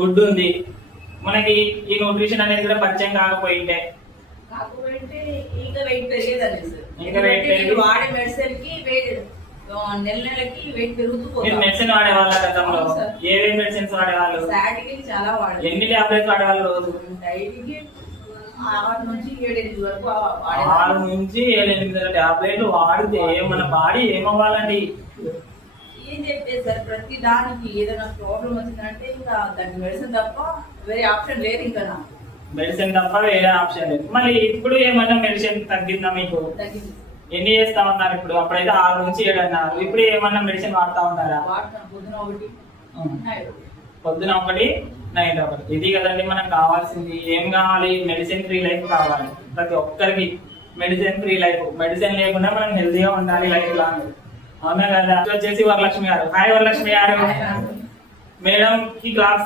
Food ఉంది, మనకి ఈ న్యూట్రిషన్ అనేది కూడా పరిచయం కాకపోయింటే ఇంకా వెయిట్ పెరిగేదండి సార్. ఇంకా వెయిట్ పెరిగి వాడే మెడిసిన్ కి వెయిట్ నెలకి వెయిట్ పెరుగుతూ మీరు మెడిసిన్ వాడేవాళ్ళ గతంలో ఏవే మెడిసిన్స్ వాడేవాళ్ళు? స్టాటిక్ చాలా వాడాలి. ఎన్ని టాబ్లెట్స్ వాడేవాళ్ళు రోజు? డైలీ 6 నుంచి 7-8 వరకు 6 నుంచి 7-8 టాబ్లెట్లు వాడితే మన బాడీ ఏమవ్వాలండి? ఏం చెప్పేది సార్, ప్రతి దానికి ఏదైనా ప్రాబ్లం వచ్చిందంటే ఇంకా దానికి మెడిసిన్ తప్ప వేరే ఆప్షన్ లేదు. ఇంకా నాకు మెడిసిన్ తప్ప వేరే ఆప్షన్ లేదు. మళ్ళీ ఇప్పుడు ఏమన్నా మెడిసిన్ తగ్గిందా మీకు? తగ్గింది. ఎన్ని చేస్తా ఉన్నారు ఇప్పుడు? అప్పుడైతే 6 నుంచి 7 అన్నారు. ఇప్పుడు ఏమన్నా మెడిసిన్ వాడుతా ఉన్నారా? పొద్దున ఒకటి నైట్ ఒకటి. ఇది కదండి మనకు కావాల్సింది. ఏం కావాలి? మెడిసిన్ ఫ్రీ లైఫ్ కావాలి ప్రతి ఒక్కరికి. Medicine free life. మెడిసిన్ లేకుండా మనం హెల్తీగా ఉండాలి లైఫ్ లాంగ్. అవునా కదా? వచ్చేసి వరలక్ష్మి గారు. హాయ్ వరలక్ష్మి గారు. మేడం కి క్లాస్